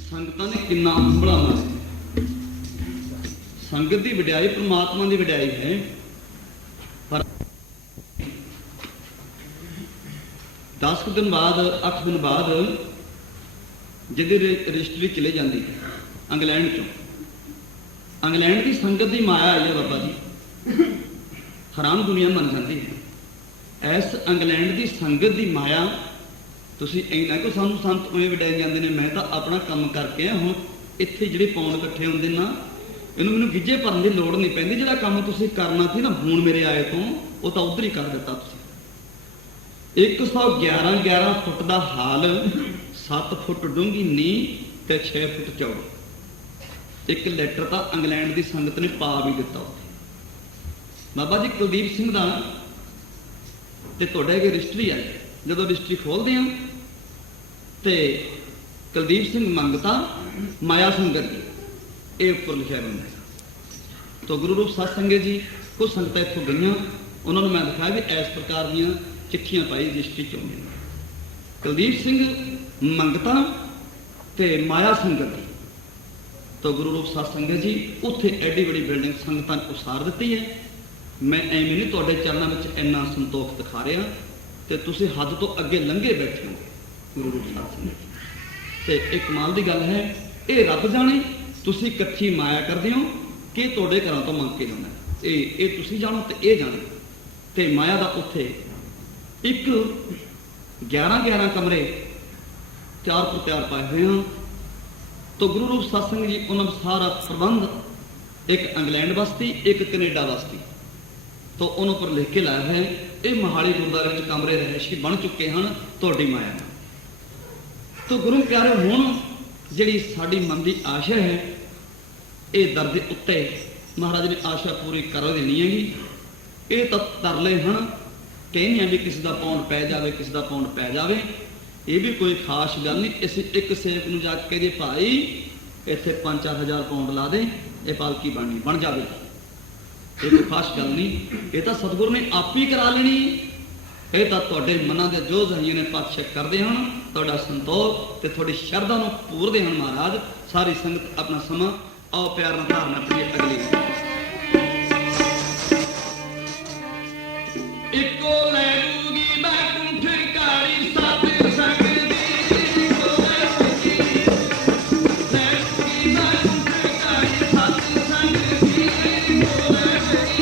ਸੰਗਤਾਂ ਨੇ ਕਿੰਨਾ ਹੰਭਲਾਉਣਾ ਸੀ। ਸੰਗਤ ਦੀ ਵਡਿਆਈ ਪ੍ਰਮਾਤਮਾ ਦੀ ਵਡਿਆਈ ਹੈ। ਪਰ 10 ਦਿਨ ਬਾਅਦ 8 ਦਿਨ ਬਾਅਦ ਜਿਹਦੀ ਰਜਿਸਟਰੀ ਚਲੇ ਜਾਂਦੀ ਹੈ ਇੰਗਲੈਂਡ ਚੋਂ, ਇੰਗਲੈਂਡ ਦੀ ਸੰਗਤ ਦੀ ਮਾਇਆ ਆਈ ਹੈ ਬਾਬਾ ਜੀ, ਹੈਰਾਨ ਦੁਨੀਆ ਮੰਨ ਜਾਂਦੀ ਹੈ। ਇਸ ਇੰਗਲੈਂਡ ਦੀ ਸੰਗਤ ਦੀ ਮਾਇਆ, ਤੁਸੀਂ ਇੰਨਾ ਕਿ ਸਾਨੂੰ ਸੰਤ ਉਵੇਂ ਵਡਾਏ ਜਾਂਦੇ ਨੇ, ਮੈਂ ਤਾਂ ਆਪਣਾ ਕੰਮ ਕਰਕੇ ਆ। ਹੁਣ ਇੱਥੇ ਜਿਹੜੇ ਪੌਂਡ ਇਕੱਠੇ ਹੁੰਦੇ ਨਾ, ਇਹਨੂੰ ਮੈਨੂੰ ਗਿੱਜੇ ਭਰਨ ਦੀ ਲੋੜ ਨਹੀਂ ਪੈਂਦੀ। ਜਿਹੜਾ ਕੰਮ ਤੁਸੀਂ ਕਰਨਾ ਸੀ ਨਾ ਹੁਣ ਮੇਰੇ ਆਏ ਤੋਂ, ਉਹ ਤਾਂ ਉੱਧਰ ਹੀ ਕਰ ਦਿੱਤਾ ਤੁਸੀਂ। 111 ਫੁੱਟ ਦਾ ਹਾਲ, 7 ਫੁੱਟ ਡੂੰਘੀ ਨੀਂਹ ਤੇ 6 ਫੁੱਟ ਚੌੜੀ। ਇੱਕ ਲੈਟਰ ਤਾਂ ਇੰਗਲੈਂਡ ਦੀ ਸੰਗਤ ਨੇ ਪਾ ਵੀ ਦਿੱਤਾ ਉੱਥੇ। ਬਾਬਾ ਜੀ ਕੁਲਦੀਪ ਸਿੰਘ ਦਾ ਤੇ ਤੁਹਾਡੇ ਅੱਗੇ ਰਜਿਸਟਰੀ ਹੈ। ਜਦੋਂ ਰਜਿਸਟਰੀ ਖੋਲਦੇ ਆ ਤੇ ਕੁਲਦੀਪ ਸਿੰਘ ਮੰਗਤਾ ਮਾਇਆ ਸੰਗਤ ਜੀ, ਇਹ ਉੱਪਰ ਲਿਖਿਆ ਹੁੰਦਾ ਹੈ। ਤਾਂ ਗੁਰੂ ਰੂਪ ਸਤ ਸੰਗਤ ਜੀ ਕੁਝ ਸੰਗਤਾਂ ਇੱਥੋਂ ਗਈਆਂ, ਉਹਨਾਂ ਨੂੰ ਮੈਂ ਦਿਖਾਇਆ ਵੀ ਇਸ ਪ੍ਰਕਾਰ ਦੀਆਂ ਚਿੱਠੀਆਂ ਪਾਈ ਰਜਿਸਟਰੀ ਚ ਆਉਂਦੀਆਂ। ਕੁਲਦੀਪ ਸਿੰਘ ਮੰਗਤਾ ਤੇ ਮਾਇਆ ਸੰਗਤ ਜੀ, ਤਾਂ ਗੁਰੂ ਰੂਪ ਸਤ ਸੰਗਤ ਜੀ ਉੱਥੇ ਐਡੀ ਵੱਡੀ ਬਿਲਡਿੰਗ ਸੰਗਤਾਂ ਨੇ ਉਸਾਰ ਦਿੱਤੀ ਹੈ। ਮੈਂ ਐਵੇਂ ਨਹੀਂ ਤੁਹਾਡੇ ਚਰਨਾਂ ਵਿੱਚ ਇੰਨਾ ਸੰਤੋਖ ਦਿਖਾ ਰਿਹਾ ਤੇ ਤੁਸੀਂ ਹੱਦ ਤੋਂ ਅੱਗੇ ਲੰਘੇ ਬੈਠੇ ਹੋ ਗੁਰੂ ਰੂਪ ਸਤ ਸੰਗਤ ਜੀ। ਤੇ ਇੱਕ ਕਮਾਲ ਦੀ ਗੱਲ ਹੈ, ਇਹ ਰੱਬ ਜਾਣੇ ਤੁਸੀਂ ਇਕੱਠੀ ਮਾਇਆ ਕਰਦੇ ਹੋ ਕਿ ਤੁਹਾਡੇ ਘਰਾਂ ਤੋਂ ਮੰਗ ਕੇ ਲਾਉਣਾ। ਇਹ ਤੁਸੀਂ ਜਾਣੋ ਤੇ ਇਹ ਜਾਣੇ। ਤੇ ਮਾਇਆ ਦਾ ਉੱਥੇ ਇੱਕ 11 ਕਮਰੇ ਤਿਆਰ ਪਾਏ ਹੋਏ ਹਨ। ਤਾਂ ਗੁਰੂ ਰੂਪ ਸਤ ਸੰਗਤ ਜੀ ਉਹਨਾਂ ਦਾ ਸਾਰਾ ਪ੍ਰਬੰਧ, ਇੱਕ ਇੰਗਲੈਂਡ ਵਾਸਤੇ, ਇੱਕ ਕੈਨੇਡਾ ਵਾਸਤੇ, ਤਾਂ ਉਹਨਾਂ ਉੱਪਰ ਲਿਖ ਕੇ ਲਾਇਆ ਹੈ ਇਹ ਮੋਹਾਲੀ ਗੁਰਦੁਆਰੇ ਵਿੱਚ ਕਮਰੇ ਰਹਿਸ਼ੀ ਬਣ ਚੁੱਕੇ ਹਨ ਤੁਹਾਡੀ ਮਾਇਆ ਨਾਲ। ਤਾਂ ਗੁਰੂ ਪਿਆਰੇ, ਹੁਣ ਜਿਹੜੀ ਸਾਡੀ ਮਨ ਦੀ ਆਸ਼ਾ ਹੈ, ਇਹ ਦਰ ਦੇ ਉੱਤੇ ਮਹਾਰਾਜ ਨੇ ਆਸ਼ਾ ਪੂਰੀ ਕਰ ਦੇਣੀ ਹੈਗੀ। ਇਹ ਤਾਂ ਤਰਲੇ ਹਨ, ਕਹਿੰਦੇ ਆ ਵੀ ਕਿਸੇ ਦਾ ਪੌਂਡ ਪੈ ਜਾਵੇ, ਕਿਸੇ ਦਾ ਪੌਂਡ ਪੈ ਜਾਵੇ। ਇਹ ਵੀ ਕੋਈ ਖਾਸ ਗੱਲ ਨਹੀਂ। ਅਸੀਂ ਇੱਕ ਸੇਵਕ ਨੂੰ ਜਾ ਕੇ ਕਹਦੇ ਭਾਈ ਇੱਥੇ 5-4 ਪੌਂਡ ਲਾ ਦੇ, ਇਹ ਪਾਲਕੀ ਬਣ ਜਾਵੇ। ਇਹ ਕੋਈ ਖਾਸ ਗੱਲ ਨਹੀਂ, ਇਹ ਤਾਂ ਸਤਿਗੁਰੂ ਨੇ ਆਪ ਹੀ ਕਰਾ ਲੈਣੀ। ਇਹ ਤਾਂ ਤੁਹਾਡੇ ਮਨਾਂ ਦੇ ਜੋ ਜ਼ਹੀਏ ਨੇ ਪਾਤਸ਼ਾਹ ਕਰਦੇ ਹਨ, ਤੁਹਾਡਾ ਸੰਤੋਖ ਤੇ ਤੁਹਾਡੀ ਸ਼ਰਧਾ ਨੂੰ ਪੂਰਦੇ ਹਨ ਮਹਾਰਾਜ। ਸਾਰੀ ਸੰਗਤ ਆਪਣਾ ਸਮਾਂ ਆਓ ਪਿਆਰ ਨਾਲ ਧਾਰਨਾ ਕਰੀਏ ਅਗਲੀ। ਇੱਕੋ ਲੈ ਲੂਗੀ ਬੈਕੁੰਠ ਕਾਲੀ ਸਤ ਸੰਗ ਦੀ, ਇੱਕੋ ਲੈ ਲੂਗੀ ਬੈਕੁੰਠ ਕਾਲੀ ਸਤ ਸੰਗ ਦੀ, ਇੱਕੋ ਲੈ ਲੂਗੀ।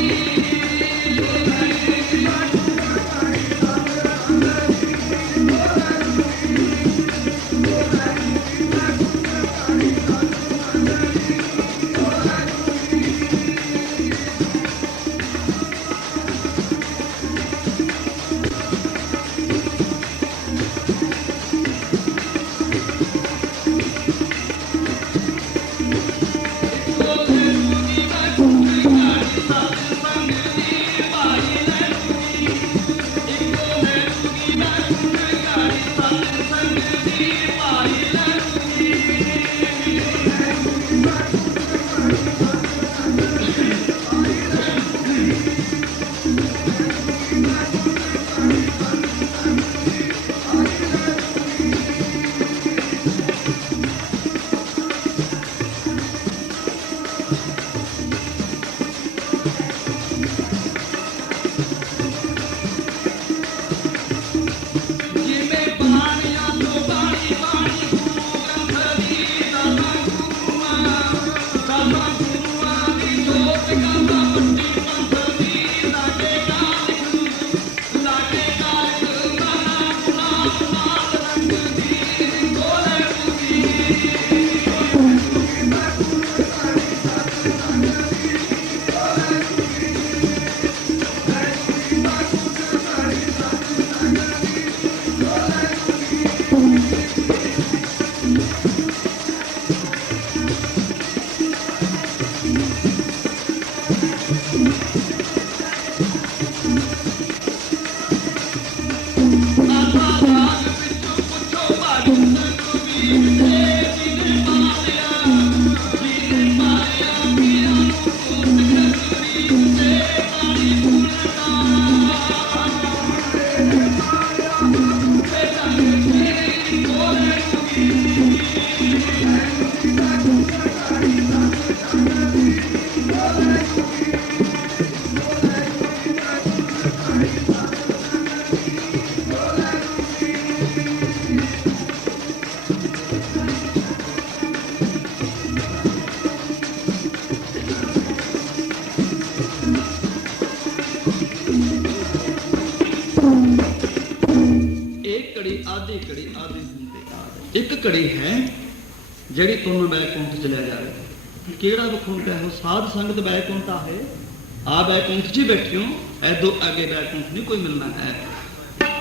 ਇੱਕ ਘੜੀ ਹੈ ਜਿਹੜੀ ਤੁਹਾਨੂੰ ਬੈਕੁੰਠ ਚ ਲੈ ਜਾਵੇ। ਕਿਹੜਾ ਬੈਕੁੰਠ ਹੈ? ਉਹ ਸਾਧ ਸੰਗਤ ਬੈਕੁੰਠ ਹੈ। ਆ ਬੈਕੁੰਠ 'ਚ ਹੀ ਬੈਠਿਓ, ਐਦੋਂ ਅੱਗੇ ਬੈਕੁੰਠ ਨਹੀਂ ਕੋਈ ਮਿਲਣਾ ਹੈ।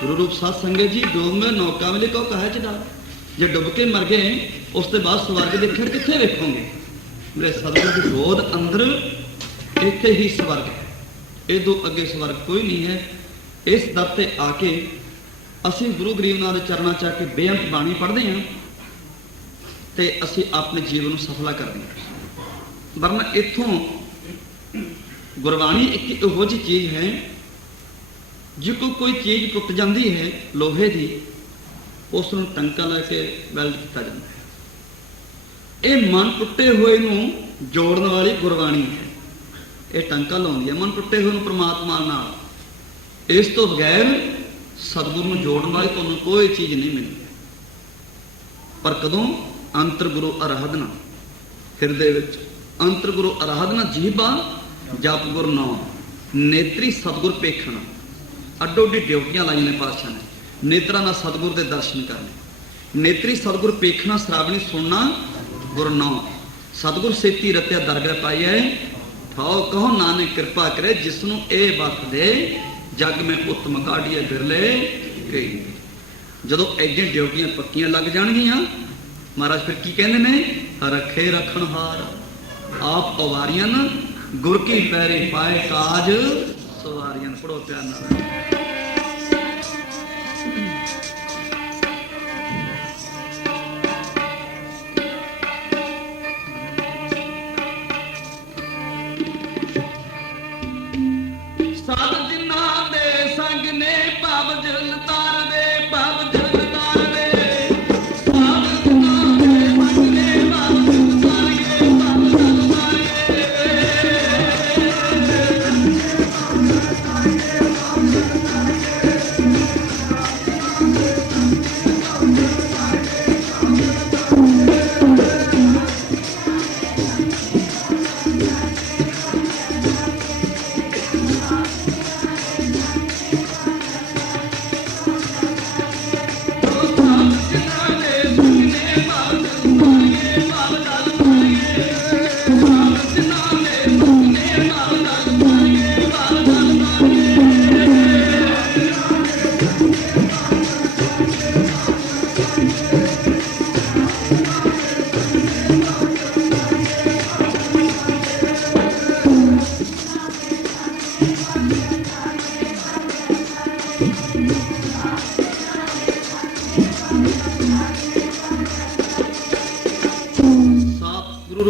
ਗੁਰੂ ਰੂਪ ਸਾਧ ਸੰਗਤ ਜੀ, ਡੁੱਬ ਮੈਂ ਨੌਕਾ ਵੇਲੇ ਕਹੋ ਕਹਾ ਚ ਡਾਲ। ਜੇ ਡੁੱਬ ਕੇ ਮਰ ਗਏ ਉਸ ਤੋਂ ਬਾਅਦ ਸਵਰਗ ਦੇਖਣ ਕਿੱਥੇ ਵੇਖੋਗੇ? ਮੇਰੇ ਸਤਿਗੁਰ ਦੀ ਗੋਦ ਅੰਦਰ ਇੱਥੇ ਹੀ ਸਵਰਗ ਹੈ, ਇਹਦੋਂ ਅੱਗੇ ਸਵਰਗ ਕੋਈ ਨਹੀਂ ਹੈ। ਇਸ ਦਰ ਤੇ ਆ ਕੇ ਅਸੀਂ ਗੁਰੂ ਗਰੀਬ ਨਾਥ ਦੇ ਚਰਨਾਂ 'ਚ ਆ ਕੇ ਬੇਅੰਤ ਬਾਣੀ ਪੜ੍ਹਦੇ ਹਾਂ ਤੇ ਅਸੀਂ ਆਪਣੇ ਜੀਵਨ ਨੂੰ ਸਫਲਾ ਕਰਦੇ ਹਾਂ। ਵਰਨਾ ਇੱਥੋਂ ਗੁਰਬਾਣੀ ਇੱਕ ਇਹੋ ਜਿਹੀ ਚੀਜ਼ ਹੈ, ਜੇ ਕੋਈ ਚੀਜ਼ ਟੁੱਟ ਜਾਂਦੀ ਹੈ ਲੋਹੇ ਦੀ, ਉਸ ਨੂੰ ਟੰਕਾ ਲਾ ਕੇ ਵੈਲਡ ਕੀਤਾ ਜਾਂਦਾ ਹੈ। ਇਹ ਮਨ ਟੁੱਟੇ ਹੋਏ ਨੂੰ ਜੋੜਨ ਵਾਲੀ ਗੁਰਬਾਣੀ ਹੈ। ਇਹ ਟੰਕਾ ਲਾਉਂਦੀ ਹੈ ਮਨ ਟੁੱਟੇ ਹੋਏ ਨੂੰ ਪ੍ਰਮਾਤਮਾ ਨਾਲ। ਇਸ ਤੋਂ ਬਗੈਰ ਸਤਿਗੁਰੂ ਨੂੰ ਜੋੜਨ ਵਾਲੀ ਤੁਹਾਨੂੰ ਕੋਈ ਚੀਜ਼ ਨਹੀਂ ਮਿਲਦੀ। ਪਰ ਕਦੋਂ? ਅੰਤਰ ਗੁਰੂ ਅਰਾਧਨਾ, ਹਿਰਦੇ ਵਿੱਚ ਅੰਤਰ ਗੁਰੂ ਅਰਾਧਨਾ, ਜੀਭਾ ਜਪ ਗੁਰ ਨਾਮ, ਨੇਤਰੀ ਸਤਿਗੁਰ ਪੇਖਣਾ। ਅੱਡੋ ਅੱਡੀ ਡਿਊਟੀਆਂ ਲਾਈਆਂ ਨੇ ਪਾਤਸ਼ਾਹ ਨੇ। ਨੇਤਰਾਂ ਨਾਲ ਸਤਿਗੁਰ ਦੇ ਦਰਸ਼ਨ ਕਰਨੇ, ਨੇਤਰੀ ਸਤਿਗੁਰ ਪੇਖਣਾ, ਸ਼ਰਾਵਣੀ ਸੁਣਨਾ ਗੁਰ ਨਾਮ। ਸਤਿਗੁਰ ਸੇਤੀ ਰਤਿਆ ਦਰਗਾਹ ਪਾਈਐ, ਠਾਓ ਕਹੋ ਨਾਨਕ ਕਿਰਪਾ ਕਰੇ, ਜਿਸ ਨੂੰ ਇਹ ਬਖ ਦੇ ਜਗ ਮੈਂ ਉੱਤਮ ਕਾਢੀਏ ਬਿਰਲੇ ਕਈ। ਜਦੋਂ ਐਡੀਆਂ ਡਿਊਟੀਆਂ ਪੱਕੀਆਂ ਲੱਗ ਜਾਣਗੀਆਂ, ਮਹਾਰਾਜ ਫਿਰ ਕੀ ਕਹਿੰਦੇ ਨੇ? ਰੱਖੇ ਰੱਖਣਹਾਰ ਆਪ ਅਵਾਰੀਆਂ ਗੁਰ ਕੀ ਪੈਰੇ ਪਾਏ ਕਾਜ ਸਵਾਰੀਆਂ। ਪੜੋ ਪਿਆਰ ਨਾਲ। ਸਾਧ ਜਿਨ੍ਹਾਂ ਦੇ ਸੰਗ ਨੇ ਭਵ ਜਲ ਤਾਰਦੇ, ਭਵ ਜਲ ਤਾਰਦੇ। ਸਾਧ ਜਿਨ੍ਹਾਂ ਦੇ ਸੰਗ ਨੇ ਭਵ ਜਲ ਤਾਰਦੇ, ਭਵ ਜਲ ਤਾਰਦੇ।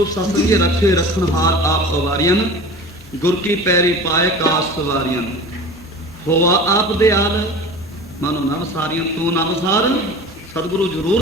ਸਤਿ ਰੱਖੇ ਰੱਖਣਹਾਰ ਆਪ ਅਵਾਰੀਆਂ, ਗੁਰ ਕੀ ਪੈਰੀ ਪਾਏ ਕਾਸ ਸਵਾਰੀਆਂ। ਹੋਵਾ ਆਪ ਦਿਆਲ, ਮਨੋ ਨਾ ਵਸਾਰੀਆਂ ਤੂੰ ਨਾ ਵਸਾਰ। ਸਤਿਗੁਰੂ ਜ਼ਰੂਰ